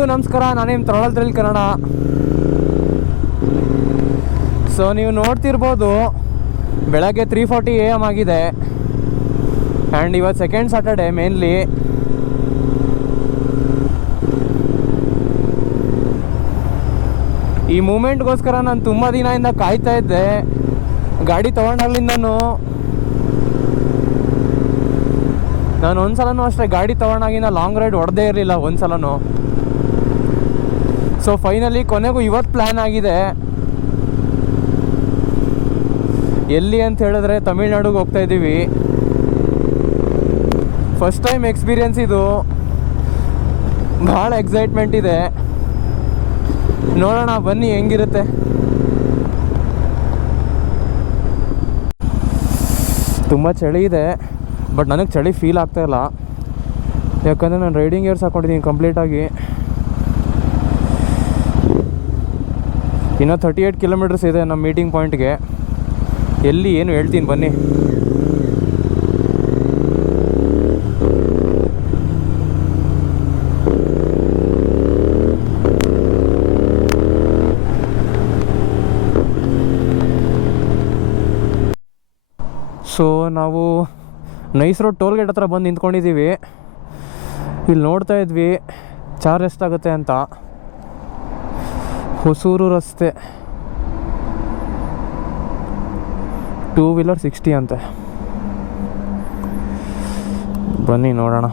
ಎಲ್ರಿಗೂ ನಮಸ್ಕಾರ. ನಾನು ನಿಮ್ಮ ತರಳಲ್ ಕನ್ನಡ. ಸೊ ನೀವು ನೋಡ್ತಿರ್ಬೋದು, ಬೆಳಗ್ಗೆ 3:40 AM ಆಗಿದೆ. ಆ್ಯಂಡ್ ಇವತ್ತು ಸೆಕೆಂಡ್ ಸ್ಯಾಟರ್ಡೆ. ಮೇನ್ಲಿ ಈ ಮೂಮೆಂಟ್ಗೋಸ್ಕರ ನಾನು ತುಂಬ ದಿನದಿಂದ ಕಾಯ್ತಾ ಇದ್ದೆ. ಗಾಡಿ ತೊಗೊಂಡಾಗ್ಲಿಂದನೂ ನಾನು ಒಂದ್ಸಲನೂ ಅಷ್ಟೇ ಗಾಡಿ ತೊಗೊಂಡಾಗಿನ ಲಾಂಗ್ ರೈಡ್ ಹೊಡೆದೇ ಇರಲಿಲ್ಲ ಒಂದ್ಸಲನೂ. ಸೊ ಫೈನಲಿ ಕೊನೆಗೂ ಇವತ್ತು ಪ್ಲ್ಯಾನ್ ಆಗಿದೆ. ಎಲ್ಲಿ ಅಂತ ಹೇಳಿದ್ರೆ ತಮಿಳ್ನಾಡಿಗೆ ಹೋಗ್ತಾ ಇದ್ದೀವಿ. ಫಸ್ಟ್ ಟೈಮ್ ಎಕ್ಸ್ಪೀರಿಯನ್ಸ್ ಇದು. ಭಾಳ ಎಕ್ಸೈಟ್ಮೆಂಟ್ ಇದೆ. ನೋಡೋಣ ಬನ್ನಿ ಹೆಂಗಿರುತ್ತೆ. ತುಂಬ ಚಳಿ ಇದೆ, ಬಟ್ ನನಗೆ ಚಳಿ ಫೀಲ್ ಆಗ್ತಾಯಿಲ್ಲ. ಯಾಕಂದರೆ ನಾನು ರೈಡಿಂಗ್ ಗೇರ್ಸ್ ಹಾಕ್ಕೊಂಡಿದ್ದೀನಿ ಕಂಪ್ಲೀಟಾಗಿ. ಇನ್ನೂ 38 ಕಿಲೋಮೀಟರ್ಸ್ ಇದೆ ನಮ್ಮ ಮೀಟಿಂಗ್ ಪಾಯಿಂಟ್ಗೆ. ಎಲ್ಲಿ ಏನು ಹೇಳ್ತೀನಿ ಬನ್ನಿ. ಸೊ ನಾವು ನೈಸ್ ರೋಡ್ ಟೋಲ್ ಗೇಟ್ ಹತ್ರ ಬಂದು ನಿಂತ್ಕೊಂಡಿದ್ದೀವಿ. ಇಲ್ಲಿ ನೋಡ್ತಾ ಇದ್ವಿ ಚಾರ್ಜ್ ಎಷ್ಟಾಗುತ್ತೆ ಅಂತ. ಹೊಸೂರು ರಸ್ತೆ 2 ವೀಲರ್ 60 ಅಂತೆ. ಬನ್ನಿ ನೋಡೋಣ.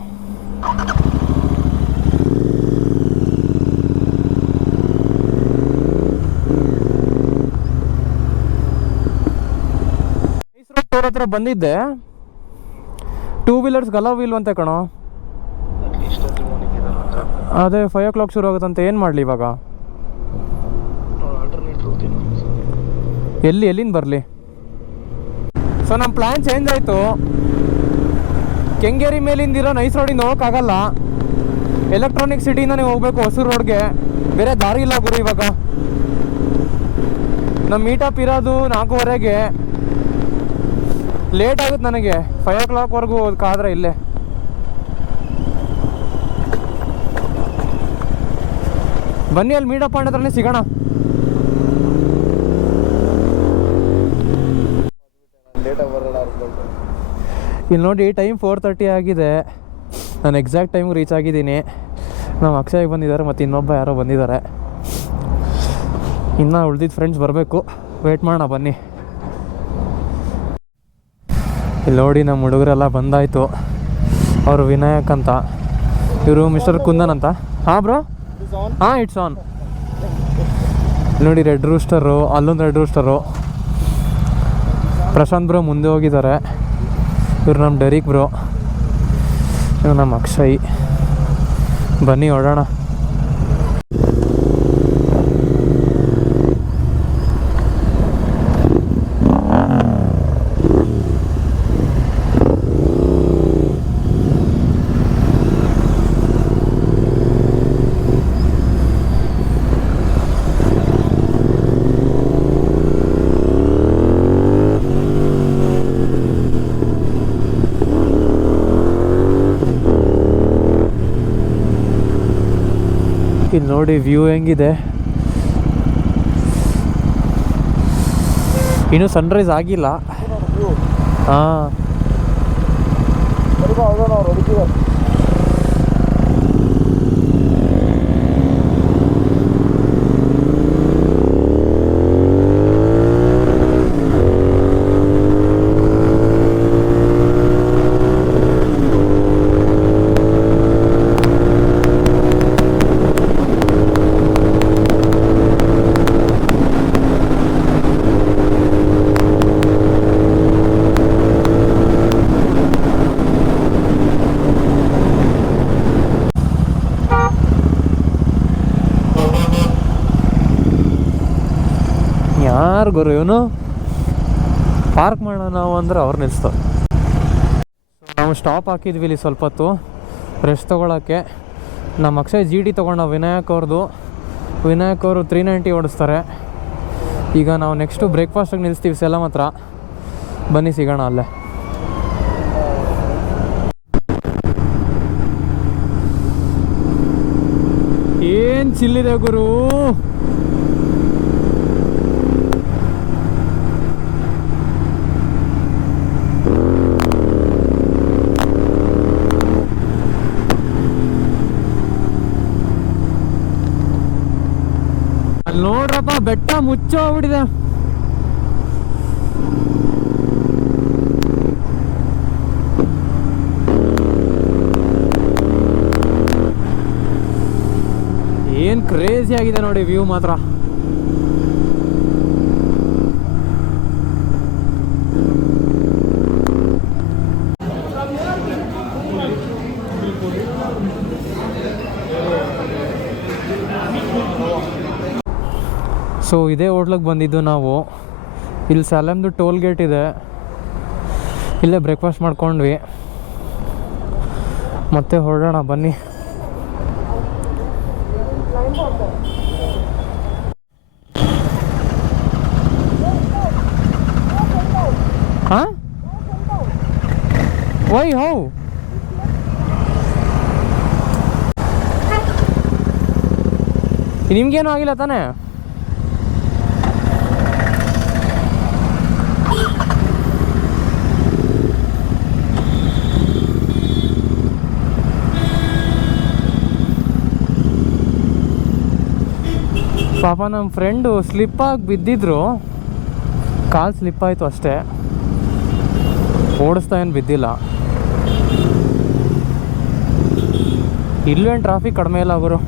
ಟೋಲ್ ಹತ್ರ ಬಂದಿದ್ದೆ. 2 ವೀಲರ್ಸ್ ಗಲೋ ವೀಲ್ ಅಂತ ಕಣೋ. ಅದೇ 5 o'clock ಶುರು ಆಗುತ್ತಂತೆ. ಏನು ಮಾಡಲಿ ಇವಾಗ? ಎಲ್ಲಿಂದ ಬರಲಿ? ಸೊ ನಮ್ಮ ಪ್ಲ್ಯಾನ್ ಚೇಂಜ್ ಆಯಿತು. ಕೆಂಗೇರಿ ಮೇಲಿಂದಿರೋ ನೈಸ್ ರೋಡಿಂದ ಹೋಗೋಕ್ಕಾಗಲ್ಲ. ಎಲೆಕ್ಟ್ರಾನಿಕ್ ಸಿಟಿಯಿಂದನೇ ಹೋಗ್ಬೇಕು ಹೊಸೂರು ರೋಡ್ಗೆ. ಬೇರೆ ದಾರಿ ಇಲ್ಲ ಗುರು ಇವಾಗ. ನಮ್ಮ ಮೀಟಪ್ ಇರೋದು 4:15ಗೆ. ಲೇಟ್ ಆಗುತ್ತೆ ನನಗೆ. 5 o'clockವರೆಗೂ ಕಾದ್ರೆ ಇಲ್ಲೇ. ಬನ್ನಿ ಅಲ್ಲಿ ಮೀಟಪ್ ಪಾಯಿಂಟ್ ಹತ್ರನೇ ಸಿಗೋಣ. ಇಲ್ಲಿ ನೋಡಿ ಟೈಮ್ 4:30 ಆಗಿದೆ. ನಾನು ಎಕ್ಸಾಕ್ಟ್ ಟೈಮ್ಗೆ ರೀಚ್ ಆಗಿದ್ದೀನಿ. ನಮ್ಮ ಅಕ್ಷಯ್ ಬಂದಿದ್ದಾರೆ ಮತ್ತು ಇನ್ನೊಬ್ಬ ಯಾರೋ ಬಂದಿದ್ದಾರೆ. ಇನ್ನು ಉಳ್ದಿದ್ದು ಫ್ರೆಂಡ್ಸ್ ಬರಬೇಕು. ವೆಯ್ಟ್ ಮಾಡೋಣ ಬನ್ನಿ. ಇಲ್ಲಿ ನೋಡಿ ನಮ್ಮ ಹುಡುಗರೆಲ್ಲ ಬಂದಾಯಿತು. ಅವರು ವಿನಾಯಕ್ ಅಂತ, ಇವರು ಮಿಸ್ಟರ್ ಕುಂದನ್ ಅಂತ. ಹಾಂ ಬ್ರೋ, ಹಾಂ ಇಟ್ಸ್ ಆನ್. ನೋಡಿ ರೆಡ್ ರೂಸ್ಟರು, ಅಲ್ಲೊಂದು ರೆಡ್ ರೂಸ್ಟರು. ಪ್ರಶಾಂತ್ ಬ್ರೋ ಮುಂದೆ ಹೋಗಿದ್ದಾರೆ. ಇವರು ನಮ್ಮ ಡೆರಿಕ್ ಬ್ರೋ, ಇವರು ನಮ್ಮ ಅಕ್ಷಯ್. ಬನ್ನಿ ಹೊಡೋಣ. ಇಲ್ಲಿ ನೋಡಿ ವ್ಯೂ ಹೆಂಗಿದೆ. ಇನ್ನೂ ಸನ್ರೈಸ್ ಆಗಿಲ್ಲ. ಹಾಂ ಯಾರು ಗುರು ಇವನು? ಪಾರ್ಕ್ ಮಾಡೋಣ ನಾವು ಅಂದರೆ ಅವ್ರು ನಿಲ್ಲಿಸ್ತಾರೆ. ನಾವು ಸ್ಟಾಪ್ ಹಾಕಿದ್ವಿ ಇಲ್ಲಿ ಸ್ವಲ್ಪ ಹೊತ್ತು ರೆಸ್ಟ್ ತೊಗೊಳಕ್ಕೆ. ನಮ್ಮ ಅಕ್ಷಯ್ GT ತೊಗೊಂಡ ವಿನಾಯಕ್ ಅವ್ರದ್ದು. ವಿನಾಯಕ್ ಅವರು 390 ಓಡಿಸ್ತಾರೆ. ಈಗ ನಾವು ನೆಕ್ಸ್ಟು ಬ್ರೇಕ್ಫಾಸ್ಟಿಗೆ ನಿಲ್ಲಿಸ್ತೀವಿ ಸೆಲಮ್ ಹತ್ರ. ಬನ್ನಿ ಸಿಗೋಣ ಅಲ್ಲೇ. ಚಿಲ್ಲಿದೆ ಗುರು. ಅಲ್ಲಿ ನೋಡ್ರಪ್ಪ, ಬೆಟ್ಟ ಮುಚ್ಚೋಗ್ಬಿಟ್ಟಿದೆ. ಏನು ಕ್ರೇಜಿ ಆಗಿದೆ ನೋಡಿ ವ್ಯೂ ಮಾತ್ರ. ಸೊ ಇದೇ ಹೋಟ್ಲಿಗೆ ಬಂದಿದ್ದು ನಾವು. ಇಲ್ಲಿ ಸಾಲೆಮ್ದು ಟೋಲ್ ಗೇಟ್ ಇದೆ, ಇಲ್ಲೇ ಬ್ರೇಕ್ಫಾಸ್ಟ್ ಮಾಡ್ಕೊಂಡ್ವಿ, ಮತ್ತೆ ಹೊರಡೋಣ ಬನ್ನಿ. ಹಾಂ, ವೈ ಹೌ? ನಿಮ್ಗೇನು ಆಗಿಲ್ಲ ತಾನೇ? ಪಾಪ ನಮ್ಮ ಫ್ರೆಂಡು ಸ್ಲಿಪ್ಪಾಗಿ ಬಿದ್ದಿದ್ರು, ಕಾಲು ಸ್ಲಿಪ್ಪಾಯಿತು ಅಷ್ಟೇ, ಓಡಿಸ್ತಾ ಏನು ಬಿದ್ದಿಲ್ಲ. ಇಲ್ಲೇನು ಟ್ರಾಫಿಕ್ ಕಡಿಮೆ ಇಲ್ಲ ಗುರು.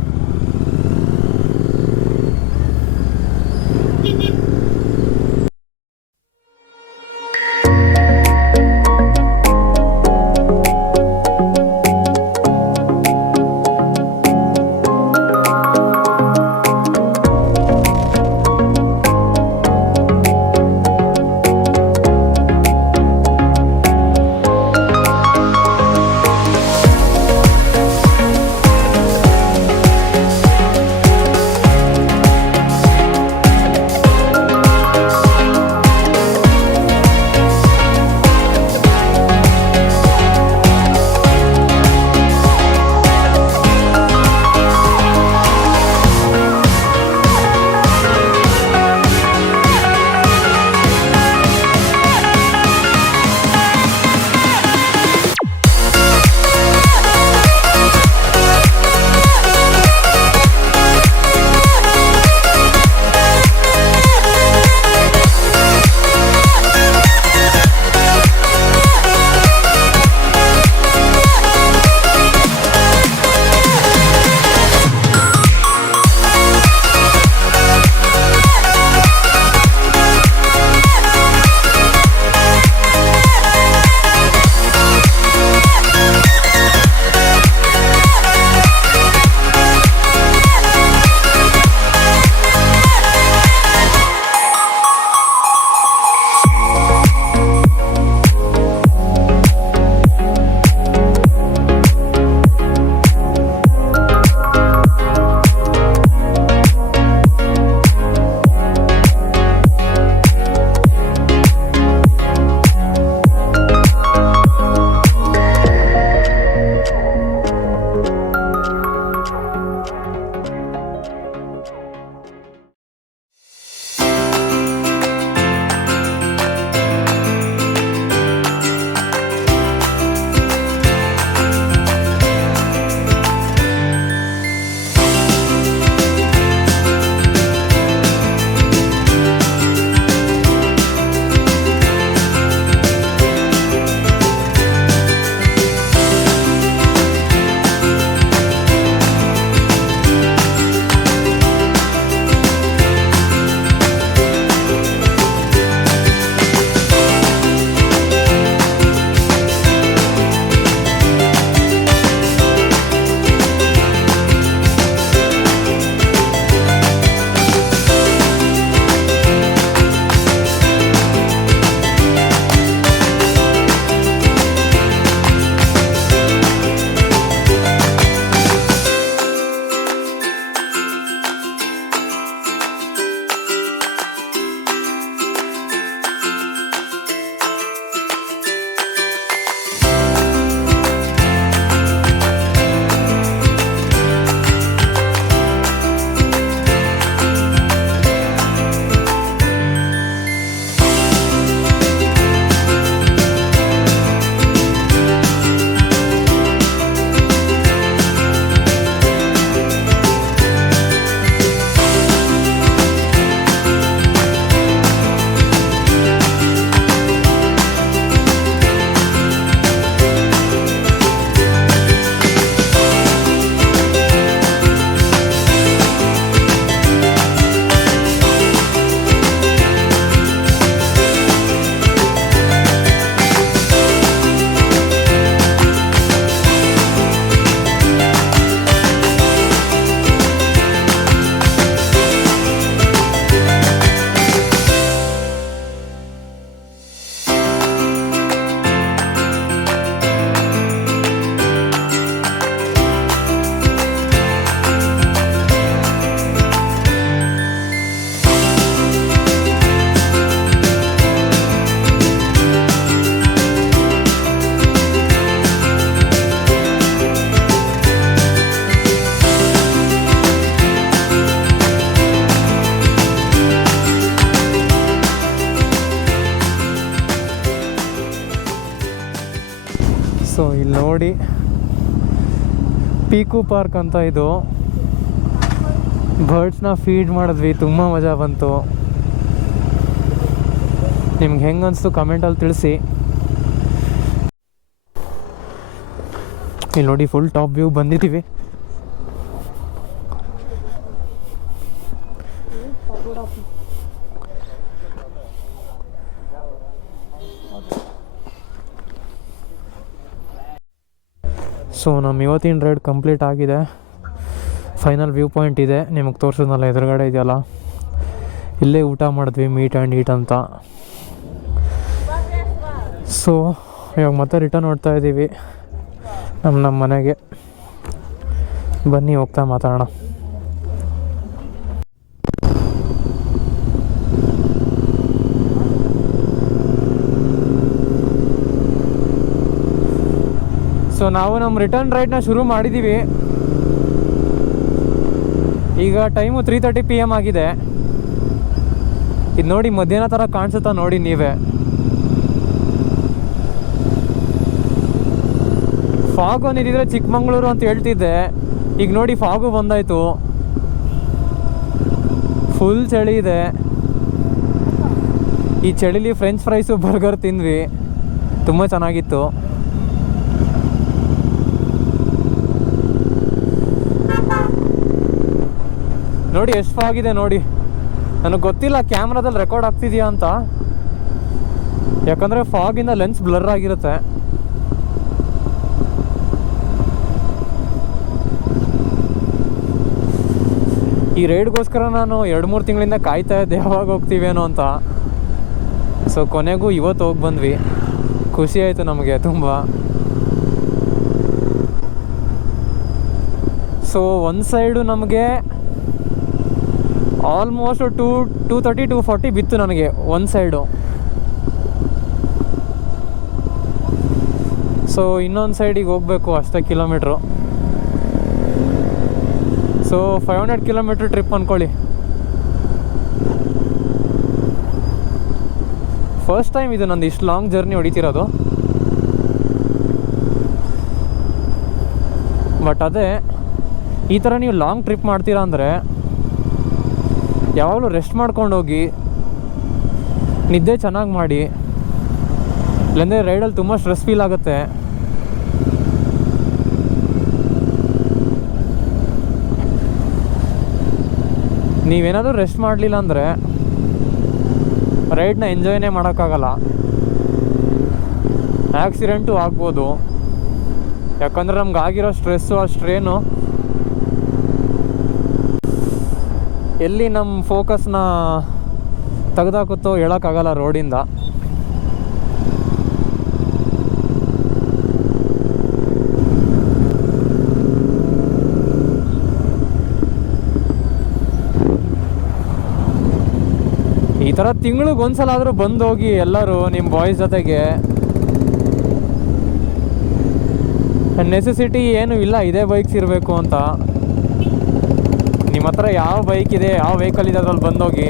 ಸೊ ಇಲ್ಲಿ ನೋಡಿ, ಪೀಕು ಪಾರ್ಕ್ ಅಂತ ಇದು. ಬರ್ಡ್ಸ್ನ ಫೀಡ್ ಮಾಡಿದ್ವಿ, ತುಂಬ ಮಜಾ ಬಂತು. ನಿಮ್ಗೆ ಹೆಂಗೆ ಅನಿಸ್ತು ಕಮೆಂಟಲ್ಲಿ ತಿಳಿಸಿ. ಇಲ್ಲಿ ನೋಡಿ, ಫುಲ್ ಟಾಪ್ ವ್ಯೂ ಬಂದಿದ್ದೀವಿ. ಸೊ ನಮ್ಮ ಇವತ್ತಿನ ರೈಡ್ ಕಂಪ್ಲೀಟ್ ಆಗಿದೆ. ಫೈನಲ್ ವ್ಯೂ ಪಾಯಿಂಟ್ ಇದೆ, ನಿಮಗೆ ತೋರಿಸೋದಲ್ಲ ಎದುರುಗಡೆ ಇದೆಯಲ್ಲ, ಇಲ್ಲೇ ಊಟ ಮಾಡಿದ್ವಿ, ಮೀಟ್ ಆ್ಯಂಡ್ ಈಟ್ ಅಂತ. ಸೊ ಇವಾಗ ಮತ್ತೆ ರಿಟರ್ನ್ ಹೊಡ್ತಾ ಇದ್ದೀವಿ ನಮ್ಮ ಮನೆಗೆ. ಬನ್ನಿ ಹೋಗ್ತಾ ಮಾತಾಡೋಣ. ಸೊ ನಾವು ನಮ್ಮ ರಿಟರ್ನ್ ರೈಡ್ನ ಶುರು ಮಾಡಿದ್ದೀವಿ. ಈಗ ಟೈಮು 3:30 PM ಆಗಿದೆ. ಇದು ನೋಡಿ, ಮಧ್ಯಾಹ್ನ ಥರ ಕಾಣಿಸುತ್ತಾ ನೋಡಿ ನೀವೇ. ಫಾಗ್ ಒಂದಿದ್ರೆ ಚಿಕ್ಕಮಂಗ್ಳೂರು ಅಂತ ಹೇಳ್ತಿದ್ದೆ, ಈಗ ನೋಡಿ ಫಾಗು ಬಂದಾಯಿತು. ಫುಲ್ ಚಳಿ ಇದೆ. ಈ ಚಳಿಲಿ ಫ್ರೆಂಚ್ ಫ್ರೈಸು ಬರ್ಗರ್ ತಿಂದ್ವಿ, ತುಂಬ ಚೆನ್ನಾಗಿತ್ತು. ನೋಡಿ ಎಷ್ಟು ಫಾಗಿದೆ ನೋಡಿ. ನನಗೆ ಗೊತ್ತಿಲ್ಲ ಕ್ಯಾಮ್ರಾದಲ್ಲಿ ರೆಕಾರ್ಡ್ ಆಗ್ತಿದೆಯಾ ಅಂತ, ಯಾಕಂದರೆ ಫಾಗಿಂದ ಲೆನ್ಸ್ ಬ್ಲರ್ ಆಗಿರುತ್ತೆ. ಈ ರೈಡ್ಗೋಸ್ಕರ ನಾನು 2-3 ತಿಂಗಳಿಂದ ಕಾಯ್ತಾ ಇದ್ದೆ ಯಾವಾಗ ಹೋಗ್ತೀವೇನೋ ಅಂತ. ಸೊ ಕೊನೆಗೂ ಇವತ್ತು ಹೋಗಿ ಬಂದ್ವಿ, ಖುಷಿ ಆಯಿತು ನಮಗೆ ತುಂಬ. ಸೊ ಒಂದು ಸೈಡು ನಮಗೆ ಆಲ್ಮೋಸ್ಟ್ 230-240 ಬಿತ್ತು ನನಗೆ ಒಂದು ಸೈಡು. ಸೊ ಇನ್ನೊಂದು ಸೈಡಿಗೆ ಹೋಗಬೇಕು ಅಷ್ಟೇ ಕಿಲೋಮೀಟ್ರು. ಸೊ 500 ಕಿಲೋಮೀಟ್ರ್ ಟ್ರಿಪ್ ಅಂದ್ಕೊಳ್ಳಿ. ಫಸ್ಟ್ ಟೈಮ್ ಇದು ನಂದು ಇಷ್ಟು ಲಾಂಗ್ ಜರ್ನಿ ಹೊಡಿತಿರೋದು. ಬಟ್ ಅದೇ ಈ ಥರ ನೀವು ಲಾಂಗ್ ಟ್ರಿಪ್ ಮಾಡ್ತೀರಾ ಅಂದರೆ ಯಾವಾಗಲೂ ರೆಸ್ಟ್ ಮಾಡ್ಕೊಂಡು ಹೋಗಿ, ನಿದ್ದೆ ಚೆನ್ನಾಗಿ ಮಾಡಿ, ಇಲ್ಲಾಂದರೆ ರೈಡಲ್ಲಿ ತುಂಬ ಸ್ಟ್ರೆಸ್ ಫೀಲ್ ಆಗುತ್ತೆ. ನೀವೇನಾದರೂ ರೆಸ್ಟ್ ಮಾಡಲಿಲ್ಲ ಅಂದರೆ ರೈಡ್ನ ಎಂಜಾಯ್ನೇ ಮಾಡೋಕ್ಕಾಗಲ್ಲ. ಆ್ಯಕ್ಸಿಡೆಂಟು ಆಗ್ಬೋದು, ಯಾಕಂದರೆ ನಮ್ಗೆ ಆಗಿರೋ ಸ್ಟ್ರೆಸ್ಸು, ಆ ಸ್ಟ್ರೇನು ಎಲ್ಲಿ ನಮ್ಮ ಫೋಕಸ್ನ ತೆಗೆದಾಕುತ್ತೋ ಹೇಳೋಕ್ಕಾಗಲ್ಲ ರೋಡಿಂದ. ಈ ಥರ ತಿಂಗಳಿಗೆ ಒಂದ್ಸಲ ಆದರೂ ಬಂದು ಹೋಗಿ ಎಲ್ಲರೂ ನಿಮ್ಮ ಬಾಯ್ಸ್ ಜೊತೆಗೆ. ನೆಸೆಸಿಟಿ ಏನೂ ಇಲ್ಲ ಇದೇ ಬೈಕ್ಸ್ ಇರಬೇಕು ಅಂತ. ನಿಮ್ಮ ಹತ್ರ ಯಾವ ಬೈಕ್ ಇದೆ, ಯಾವ ವೆಹಿಕಲ್ ಇದೆ ಅದ್ರಲ್ಲಿ ಬಂದೋಗಿ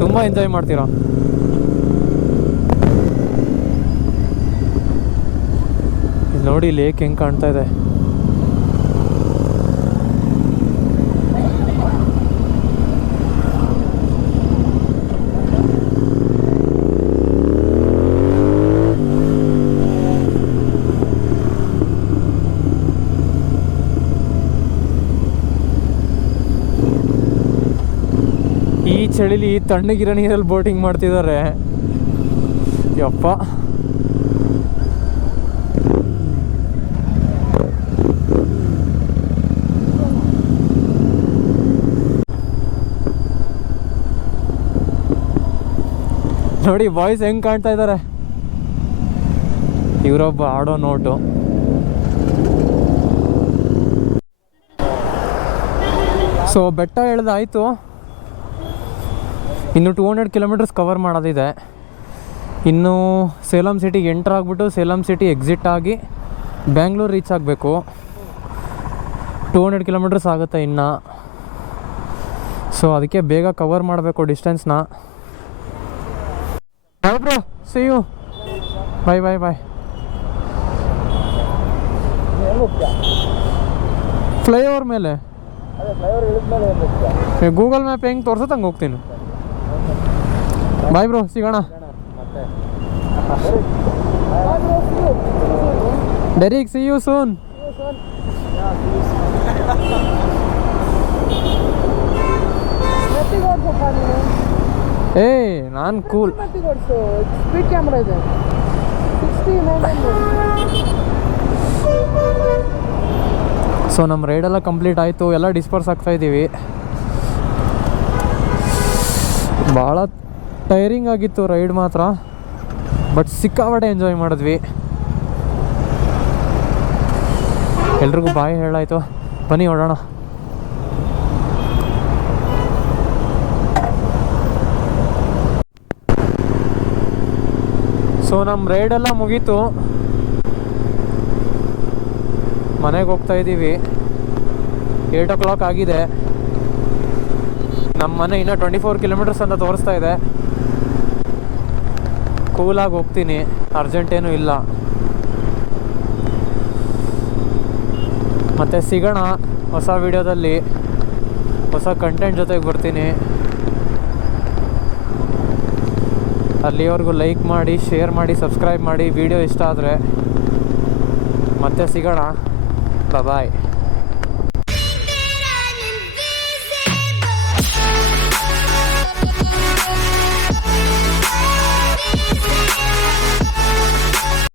ತುಂಬ ಎಂಜಾಯ್ ಮಾಡ್ತೀರಾ. ಇಲ್ಲಿ ನೋಡಿ ಲೇಕ್ ಹೆಂಗೆ ಕಾಣ್ತಾ ಇದೆ. ಈ ಚಳಿಲಿ ತಣ್ಣಗಿರೋ ನೀರಲ್ಲಿ ಬೋಟಿಂಗ್ ಮಾಡ್ತಿದ್ದಾರೆ. ಯಪ್ಪ, ನೋಡಿ ಬಾಯ್ಸ್ ಹೆಂಗೆ ಕಾಣ್ತಾ ಇದ್ದಾರೆ. ಇವರೊಬ್ಬ ಆಡೋ ನೋಟು. ಸೊ ಬೆಟ್ಟ ಇಳಿದಾಯಿತು, ಇನ್ನು 200 ಕಿಲೋಮೀಟರ್ಸ್ ಕವರ್ ಮಾಡೋದಿದೆ. ಇನ್ನು ಸೇಲಂ ಸಿಟಿಗೆ ಎಂಟ್ರ್ ಆಗಿಬಿಟ್ಟು ಸೇಲಂ ಸಿಟಿ ಎಕ್ಸಿಟ್ ಆಗಿ ಬ್ಯಾಂಗ್ಳೂರು ರೀಚ್ ಆಗಬೇಕು. 200 ಕಿಲೋಮೀಟರ್ಸ್ ಆಗುತ್ತೆ ಇನ್ನು. ಸೊ ಅದಕ್ಕೆ ಬೇಗ ಕವರ್ ಮಾಡಬೇಕು ಡಿಸ್ಟೆನ್ಸ್ನ. Bye bro, see you, bye bye bye. Flyover ಮೇಲೆ ಅದೇ ಫ್ಲೈಓವರ್ ಇಳಿದ್ಮೇಲೆ ಏನು ಹೋಗ್ತೀಯಾ? ಗೂಗಲ್ ಮ್ಯಾಪ್ ಹೆಂಗೆ ತೋರ್ಸುತ್ತೆ ಹಂಗೆ ಹೋಗ್ತೀನಿ. ಬಾಯ್ ಬ್ರೋ, ಸಿಗೋಣ. ಮತ್ತೆ ಡೆರಿಕ್, ಸಿ ಯು ಸೂನ್. ಏಯ್ ನಾನು ಕೂಲ್. ಸ್ಪೀಡ್ ಕ್ಯಾಮ್ರಾ ಇದೆ 60 ಸೊ ನಮ್ಮ ರೈಡೆಲ್ಲ ಕಂಪ್ಲೀಟ್ ಆಯಿತು, ಎಲ್ಲ ಡಿಸ್ಪರ್ಸ್ ಆಗ್ತಾಯಿದ್ದೀವಿ. ಭಾಳ ಟೈರಿಂಗ್ ಆಗಿತ್ತು ರೈಡ್ ಮಾತ್ರ, ಬಟ್ ಸಿಕ್ಕಾಪಟ್ಟೆ ಎಂಜಾಯ್ ಮಾಡಿದ್ವಿ. ಎಲ್ರಿಗೂ ಬಾಯ್ ಹೇಳಾಯಿತು, ಬನ್ನಿ ಹೊಡೋಣ. ಸೊ ನಮ್ಮ ರೈಡೆಲ್ಲ ಮುಗೀತು, ಮನೆಗೆ ಹೋಗ್ತಾ ಇದ್ದೀವಿ. 8 o'clock ಆಗಿದೆ. ನಮ್ಮ ಮನೆ ಇನ್ನೂ 24 kilometers ಅಂತ ತೋರಿಸ್ತಾ ಇದೆ. ಕೂಲಾಗಿ ಹೋಗ್ತೀನಿ, ಅರ್ಜೆಂಟೇನೂ ಇಲ್ಲ. ಮತ್ತು ಸಿಗೋಣ ಹೊಸ ವಿಡಿಯೋದಲ್ಲಿ, ಹೊಸ ಕಂಟೆಂಟ್ ಜೊತೆಗೆ ಬರ್ತೀನಿ. ಅಲ್ಲಿವರೆಗೂ ಲೈಕ್ ಮಾಡಿ, ಶೇರ್ ಮಾಡಿ, ಸಬ್ಸ್ಕ್ರೈಬ್ ಮಾಡಿ. ವಿಡಿಯೋ ಇಷ್ಟ ಆದರೆ ಮತ್ತೆ ಸಿಗೋಣ. ಬಾಯ್.